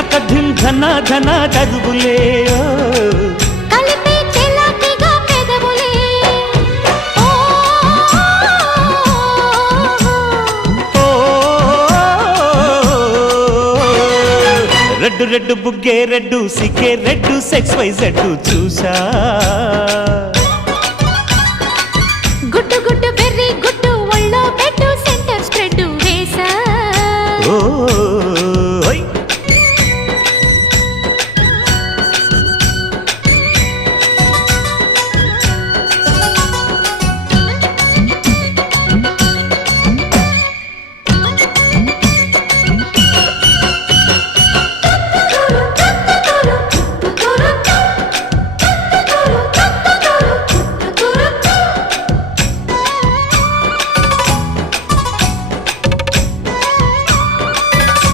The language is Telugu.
తకధిం ధన ధన దరువులే కలిపే చెలాకిగా పెదవులే రెడ్డు రెడ్డు బుగ్గే రెడ్డు సిగ్గే రెడ్డు సెక్స్ వై జెడ్డు చూసా గుడ్డు గుడ్డు బెర్రీ గుడ్డు ఒళ్ళో బెడ్డు సెంటర్ స్ప్రెడ్ వేసా ఓ